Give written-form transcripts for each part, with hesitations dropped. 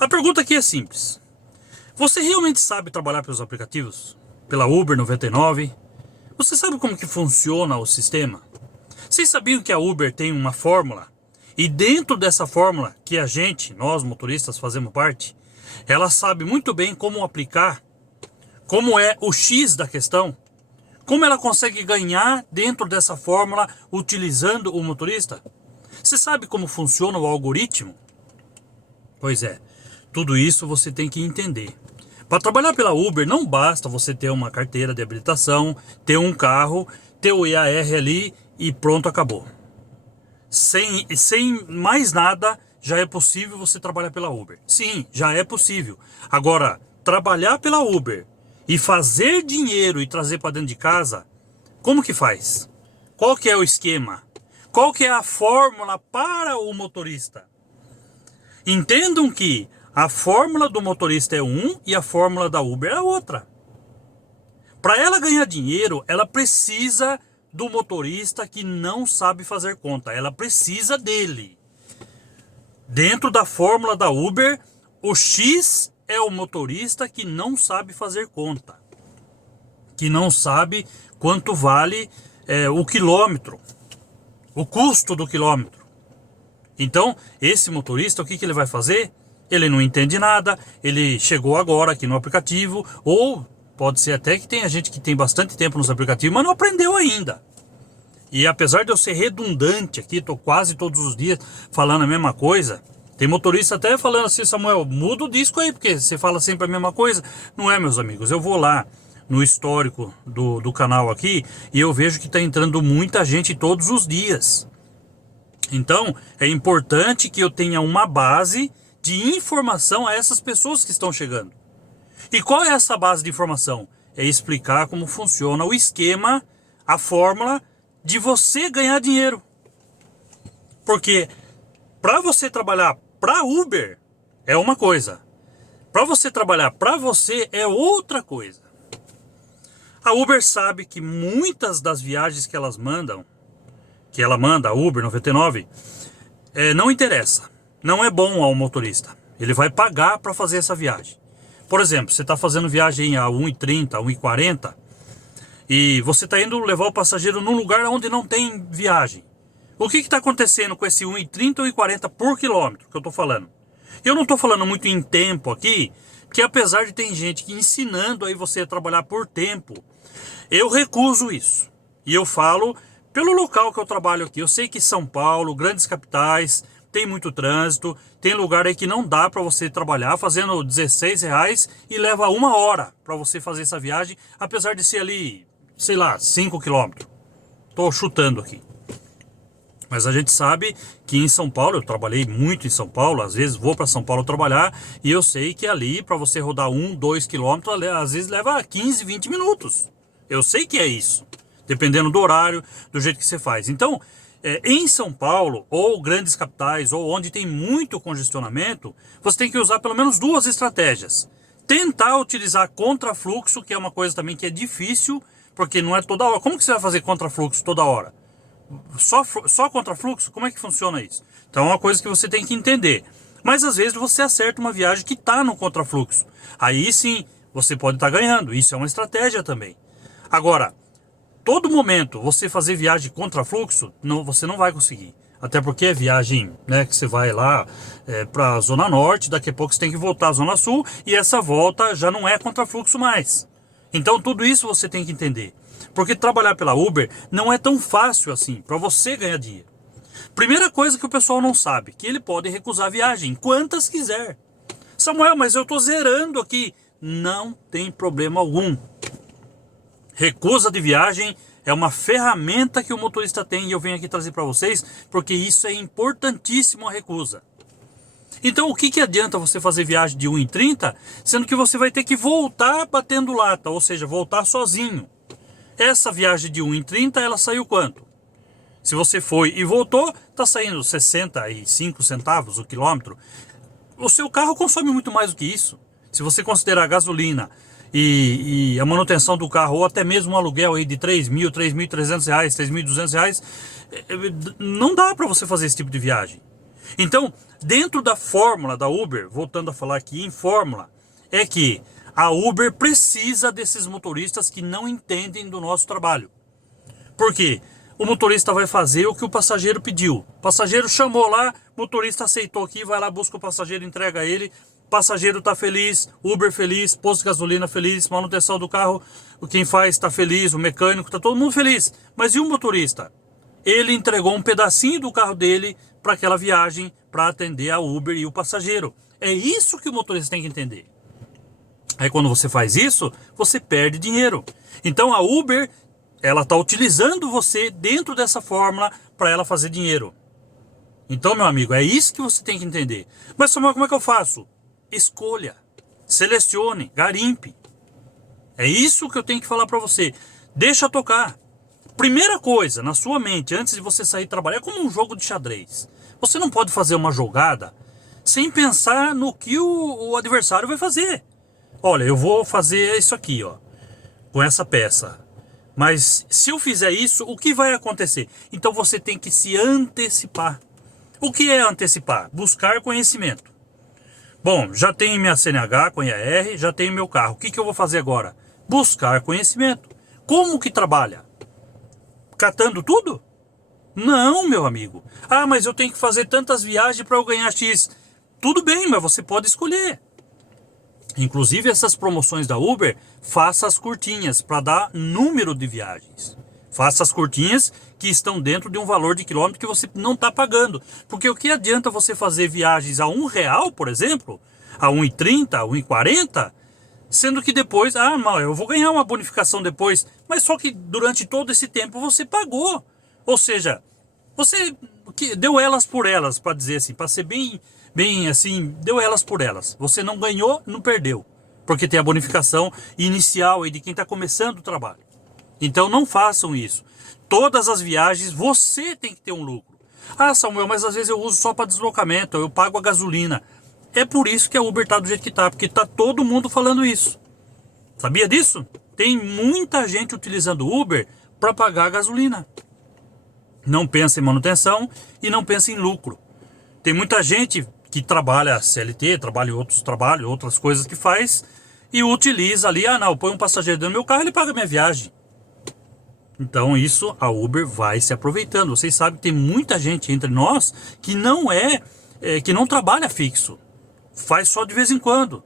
A pergunta aqui é simples. Você realmente sabe trabalhar pelos aplicativos? Pela Uber 99? Você sabe como que funciona o sistema? Vocês sabiam que a Uber tem uma fórmula? E dentro dessa fórmula, que a gente, nós motoristas, fazemos parte, ela sabe muito bem como aplicar, como é o X da questão, como ela consegue ganhar dentro dessa fórmula utilizando o motorista. Você sabe como funciona o algoritmo? Pois é, tudo isso você tem que entender. Para trabalhar pela Uber não basta você ter uma carteira de habilitação, ter um carro, ter o IAR ali e pronto, acabou. Sem mais nada, já é possível você trabalhar pela Uber. Sim, já é possível. Agora, trabalhar pela Uber e fazer dinheiro e trazer para dentro de casa, como que faz? Qual que é o esquema? Qual que é a fórmula para o motorista? Entendam que a fórmula do motorista é um e a fórmula da Uber é outra. Para ela ganhar dinheiro, ela precisa do motorista que não sabe fazer conta. Ela precisa dele. Dentro da fórmula da Uber, o X é o motorista que não sabe fazer conta. Que não sabe quanto vale o quilômetro. O custo do quilômetro. Então, esse motorista, o que ele vai fazer? Ele não entende nada, ele chegou agora aqui no aplicativo, ou pode ser até que tenha gente que tem bastante tempo nos aplicativos, mas não aprendeu ainda. E apesar de eu ser redundante aqui, estou quase todos os dias falando a mesma coisa, tem motorista até falando assim: Samuel, muda o disco aí, porque você fala sempre a mesma coisa. Não é, meus amigos, eu vou lá no histórico do canal aqui e eu vejo que está entrando muita gente todos os dias. Então, é importante que eu tenha uma base de informação a essas pessoas que estão chegando. E qual é essa base de informação? É explicar como funciona o esquema, a fórmula de você ganhar dinheiro. Porque para você trabalhar para Uber é uma coisa. Para você trabalhar para você é outra coisa. A Uber sabe que muitas das viagens que ela manda, a Uber 99, não interessa. Não é bom ao motorista. Ele vai pagar para fazer essa viagem. Por exemplo, você está fazendo viagem a 1,30, 1,40 e você está indo levar o passageiro num lugar onde não tem viagem. O que está acontecendo com esse 1,30 ou 1,40 por quilômetro que eu estou falando? Eu não estou falando muito em tempo aqui, porque apesar de ter gente que ensinando aí você a trabalhar por tempo, eu recuso isso. E eu falo pelo local que eu trabalho aqui. Eu sei que São Paulo, grandes capitais, tem muito trânsito, tem lugar aí que não dá para você trabalhar fazendo R$16 e leva 1 hora para você fazer essa viagem, apesar de ser ali, sei lá, 5 quilômetros. Estou chutando aqui. Mas a gente sabe que em São Paulo, eu trabalhei muito em São Paulo, às vezes vou para São Paulo trabalhar, e eu sei que ali, para você rodar 2 quilômetros, às vezes leva 15, 20 minutos. Eu sei que é isso, dependendo do horário, do jeito que você faz. Então, em São Paulo, ou grandes capitais, ou onde tem muito congestionamento, você tem que usar pelo menos 2 estratégias. Tentar utilizar contrafluxo, que é uma coisa também que é difícil, porque não é toda hora. Como que você vai fazer contrafluxo toda hora? Só contrafluxo? Como é que funciona isso? Então é uma coisa que você tem que entender. Mas às vezes você acerta uma viagem que está no contrafluxo. Aí sim, você pode estar ganhando. Isso é uma estratégia também. Agora, todo momento você fazer viagem contrafluxo, você não vai conseguir. Até porque é viagem, né, que você vai lá para a Zona Norte, daqui a pouco você tem que voltar à Zona Sul, e essa volta já não é contrafluxo mais. Então tudo isso você tem que entender. Porque trabalhar pela Uber não é tão fácil assim, para você ganhar dinheiro. Primeira coisa que o pessoal não sabe, que ele pode recusar a viagem, quantas quiser. Samuel, mas eu estou zerando aqui. Não tem problema algum. Recusa de viagem é uma ferramenta que o motorista tem e eu venho aqui trazer para vocês, porque isso é importantíssimo, a recusa. Então o que adianta você fazer viagem de 1,30, sendo que você vai ter que voltar batendo lata, ou seja, voltar sozinho. Essa viagem de 1,30, ela saiu quanto? Se você foi e voltou, está saindo 65 centavos o quilômetro. O seu carro consome muito mais do que isso. Se você considerar a gasolina e a manutenção do carro, ou até mesmo um aluguel aí de R$3.000, R$3.300, R$3.200, não dá para você fazer esse tipo de viagem. Então, dentro da fórmula da Uber, voltando a falar aqui em fórmula, é que a Uber precisa desses motoristas que não entendem do nosso trabalho. Por quê? O motorista vai fazer o que o passageiro pediu. O passageiro chamou lá, o motorista aceitou aqui, vai lá, busca o passageiro, entrega ele. O passageiro está feliz, Uber feliz, posto de gasolina feliz, manutenção do carro, quem faz está feliz, o mecânico, está todo mundo feliz. Mas e o motorista? Ele entregou um pedacinho do carro dele para aquela viagem, para atender a Uber e o passageiro. É isso que o motorista tem que entender. Aí quando você faz isso, você perde dinheiro. Então a Uber, ela está utilizando você dentro dessa fórmula para ela fazer dinheiro. Então, meu amigo, é isso que você tem que entender. Mas Samuel, como é que eu faço? Escolha, selecione, garimpe. É isso que eu tenho que falar para você. Deixa tocar. Primeira coisa, na sua mente, antes de você sair trabalhar, é como um jogo de xadrez. Você não pode fazer uma jogada sem pensar no que o adversário vai fazer. Olha, eu vou fazer isso aqui, ó, com essa peça. Mas se eu fizer isso, o que vai acontecer? Então você tem que se antecipar. O que é antecipar? Buscar conhecimento. Bom, já tenho minha CNH com IAR, já tenho meu carro. O que eu vou fazer agora? Buscar conhecimento. Como que trabalha? Catando tudo? Não, meu amigo. Ah, mas eu tenho que fazer tantas viagens para eu ganhar X. Tudo bem, mas você pode escolher. Inclusive essas promoções da Uber, faça as curtinhas para dar número de viagens. Faça as curtinhas que estão dentro de um valor de quilômetro que você não está pagando. Porque o que adianta você fazer viagens a R$1, por exemplo, a R$1,30, a R$1,40, sendo que depois, não, eu vou ganhar uma bonificação depois, mas só que durante todo esse tempo você pagou. Ou seja, você deu elas por elas, para dizer assim, para ser bem assim, deu elas por elas. Você não ganhou, não perdeu. Porque tem a bonificação inicial aí de quem está começando o trabalho. Então não façam isso. Todas as viagens você tem que ter um lucro. Ah, Samuel, mas às vezes eu uso só para deslocamento, eu pago a gasolina. É por isso que a Uber está do jeito que está, porque está todo mundo falando isso. Sabia disso? Tem muita gente utilizando Uber para pagar a gasolina. Não pensa em manutenção e não pensa em lucro. Tem muita gente que trabalha CLT, trabalha em outros trabalhos, outras coisas que faz, e utiliza ali, não, põe um passageiro dentro do meu carro, ele paga a minha viagem. Então isso a Uber vai se aproveitando. Vocês sabem que tem muita gente entre nós que que não trabalha fixo, faz só de vez em quando,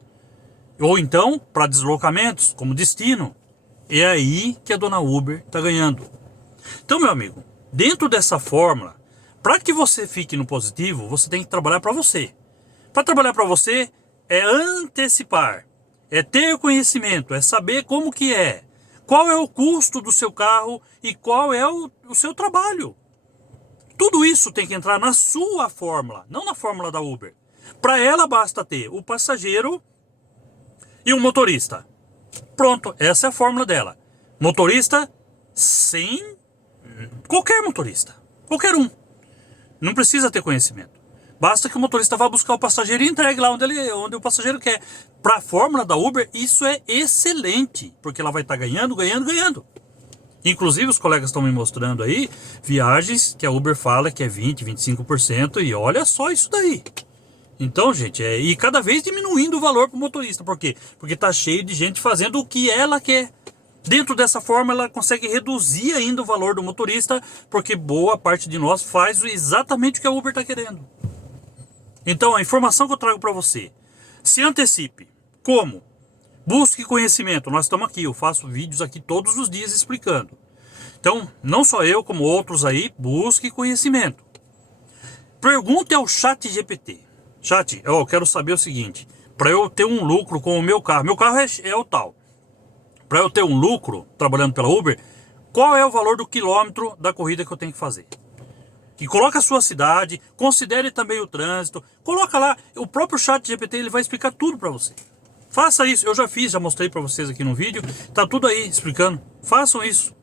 ou então para deslocamentos como destino. É aí que a dona Uber está ganhando. Então, meu amigo, dentro dessa fórmula, para que você fique no positivo, você tem que trabalhar para você. Para trabalhar para você é antecipar, é ter conhecimento, é saber como que é, qual é o custo do seu carro e qual é o seu trabalho. Tudo isso tem que entrar na sua fórmula, não na fórmula da Uber. Para ela basta ter o passageiro e o motorista. Pronto, essa é a fórmula dela. Motorista sem qualquer motorista, qualquer um. Não precisa ter conhecimento. Basta que o motorista vá buscar o passageiro e entregue lá onde o passageiro quer. Para a fórmula da Uber, isso é excelente, porque ela vai estar ganhando, ganhando, ganhando. Inclusive, os colegas estão me mostrando aí viagens que a Uber fala que é 20%, 25%, e olha só isso daí. Então, gente, e cada vez diminuindo o valor para o motorista. Por quê? Porque está cheio de gente fazendo o que ela quer. Dentro dessa forma, ela consegue reduzir ainda o valor do motorista, porque boa parte de nós faz exatamente o que a Uber está querendo. Então, a informação que eu trago para você, se antecipe. Como? Busque conhecimento. Nós estamos aqui, eu faço vídeos aqui todos os dias explicando. Então, não só eu, como outros aí, busque conhecimento. Pergunte ao ChatGPT. Chat, eu quero saber o seguinte, para eu ter um lucro com o meu carro é o tal. Para eu ter um lucro trabalhando pela Uber, qual é o valor do quilômetro da corrida que eu tenho que fazer? E coloca a sua cidade, considere também o trânsito, coloca lá, o próprio ChatGPT ele vai explicar tudo para você. Faça isso, eu já fiz, já mostrei para vocês aqui no vídeo, tá tudo aí explicando. Façam isso.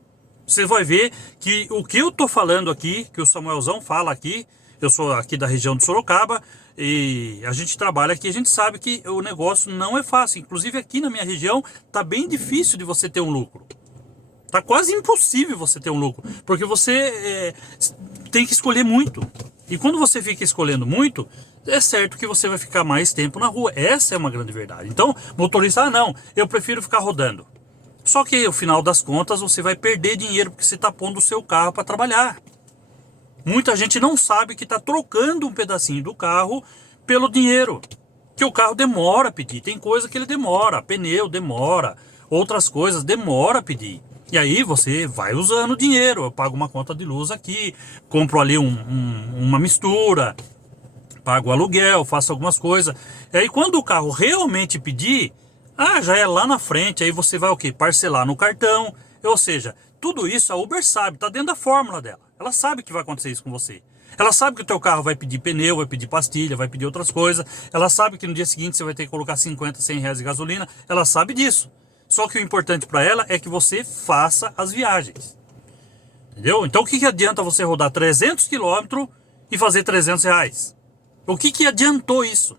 Você vai ver que o que eu tô falando aqui, que o Samuelzão fala aqui, eu sou aqui da região de Sorocaba, e a gente trabalha aqui, a gente sabe que o negócio não é fácil. Inclusive aqui na minha região tá bem difícil de você ter um lucro. Tá quase impossível você ter um lucro, porque você tem que escolher muito. E quando você fica escolhendo muito, é certo que você vai ficar mais tempo na rua. Essa é uma grande verdade. Então, motorista, não, eu prefiro ficar rodando. Só que, no final das contas, você vai perder dinheiro porque você está pondo o seu carro para trabalhar. Muita gente não sabe que está trocando um pedacinho do carro pelo dinheiro. Que o carro demora a pedir. Tem coisa que ele demora, pneu demora, outras coisas demora a pedir. E aí você vai usando dinheiro. Eu pago uma conta de luz aqui, compro ali uma mistura, pago aluguel, faço algumas coisas. E aí quando o carro realmente pedir, já é lá na frente. Aí você vai o quê? Parcelar no cartão. Ou seja, tudo isso a Uber sabe, tá dentro da fórmula dela. Ela sabe que vai acontecer isso com você. Ela sabe que o teu carro vai pedir pneu, vai pedir pastilha, vai pedir outras coisas. Ela sabe que no dia seguinte você vai ter que colocar 50, 100 reais de gasolina. Ela sabe disso. Só que o importante para ela é que você faça as viagens. Entendeu? Então o que adianta você rodar 300 km e fazer 300 reais? O que adiantou isso?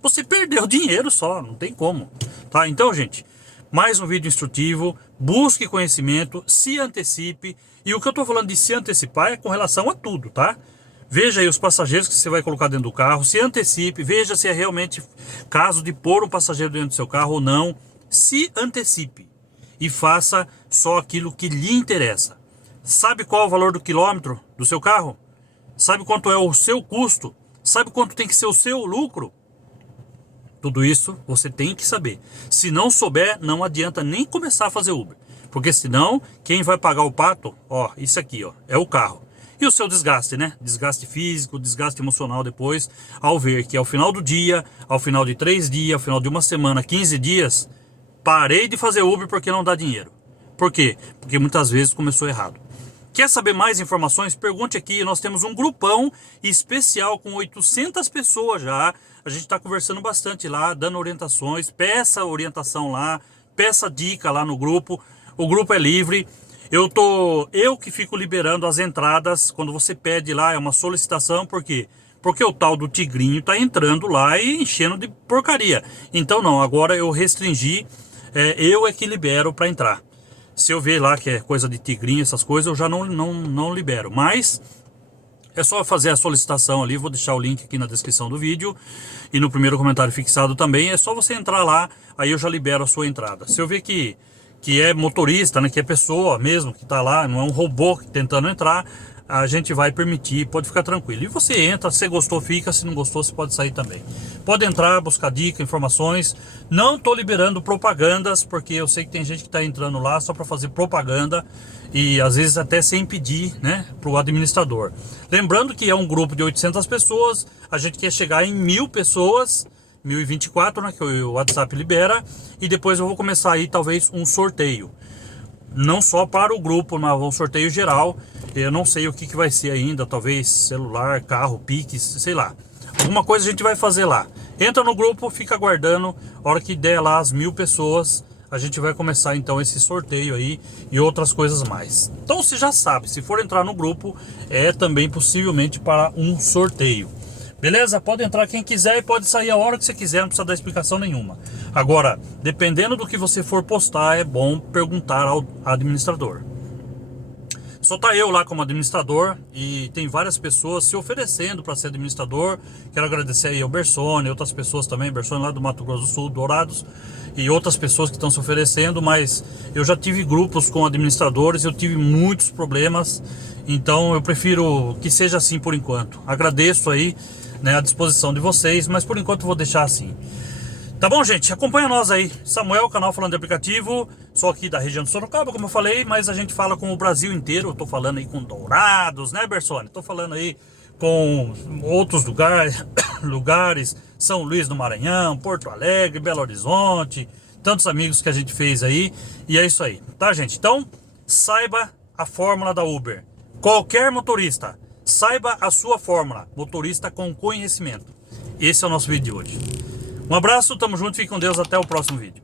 Você perdeu dinheiro só, não tem como. Tá? Então, gente, mais um vídeo instrutivo. Busque conhecimento, se antecipe. E o que eu estou falando de se antecipar é com relação a tudo, tá? Veja aí os passageiros que você vai colocar dentro do carro, se antecipe, veja se é realmente caso de pôr um passageiro dentro do seu carro ou não. Se antecipe e faça só aquilo que lhe interessa. Sabe qual é o valor do quilômetro do seu carro? Sabe quanto é o seu custo? Sabe quanto tem que ser o seu lucro? Tudo isso você tem que saber. Se não souber, não adianta nem começar a fazer Uber. Porque senão, quem vai pagar o pato, isso aqui, é o carro. E o seu desgaste, né? Desgaste físico, desgaste emocional depois, ao ver que ao final do dia, ao final de 3 dias, ao final de uma semana, 15 dias, parei de fazer Uber porque não dá dinheiro. Por quê? Porque muitas vezes começou errado. Quer saber mais informações? Pergunte aqui. Nós temos um grupão especial com 800 pessoas já. A gente está conversando bastante lá, dando orientações. Peça orientação lá, peça dica lá no grupo. O grupo é livre. Eu que fico liberando as entradas. Quando você pede lá, é uma solicitação. Por quê? Porque o tal do tigrinho está entrando lá e enchendo de porcaria. Então não, agora eu restringi. Eu é que libero para entrar. Se eu ver lá que é coisa de tigrinho, essas coisas, eu já não libero. Mas é só fazer a solicitação ali, vou deixar o link aqui na descrição do vídeo. E no primeiro comentário fixado também, é só você entrar lá, aí eu já libero a sua entrada. Se eu ver que é motorista, né, que é pessoa mesmo, que está lá, não é um robô tentando entrar, a gente vai permitir, pode ficar tranquilo. E você entra, se gostou fica, se não gostou você pode sair também. Pode entrar, buscar dica, informações. Não estou liberando propagandas, porque eu sei que tem gente que está entrando lá só para fazer propaganda e às vezes até sem pedir, né, para o administrador. Lembrando que é um grupo de 800 pessoas, a gente quer chegar em 1000 pessoas, 1024, né, que o WhatsApp libera, e depois eu vou começar aí talvez um sorteio. Não só para o grupo, mas um sorteio geral. Eu não sei o que vai ser ainda, talvez celular, carro, Pix, sei lá. Alguma coisa a gente vai fazer lá. Entra no grupo, fica aguardando. A hora que der lá as 1000 pessoas, a gente vai começar então esse sorteio aí e outras coisas mais. Então você já sabe, se for entrar no grupo, é também possivelmente para um sorteio. Beleza? Pode entrar quem quiser e pode sair a hora que você quiser, não precisa dar explicação nenhuma. Agora, dependendo do que você for postar, é bom perguntar ao administrador. Só tá eu lá como administrador e tem várias pessoas se oferecendo para ser administrador. Quero agradecer aí ao Bersone, outras pessoas também, Bersone lá do Mato Grosso do Sul, Dourados, e outras pessoas que estão se oferecendo, mas eu já tive grupos com administradores, eu tive muitos problemas, então eu prefiro que seja assim por enquanto. Agradeço aí, né, a disposição de vocês, mas por enquanto eu vou deixar assim. Tá bom, gente? Acompanha nós aí. Samuel, canal Falando de Aplicativo. Sou aqui da região de Sorocaba, como eu falei, mas a gente fala com o Brasil inteiro. Eu tô falando aí com Dourados, né, Bersone? Tô falando aí com outros lugares, São Luís do Maranhão, Porto Alegre, Belo Horizonte, tantos amigos que a gente fez aí. E é isso aí, tá, gente? Então, saiba a fórmula da Uber. Qualquer motorista, saiba a sua fórmula. Motorista com conhecimento. Esse é o nosso vídeo de hoje. Um abraço, tamo junto, fique com Deus, até o próximo vídeo.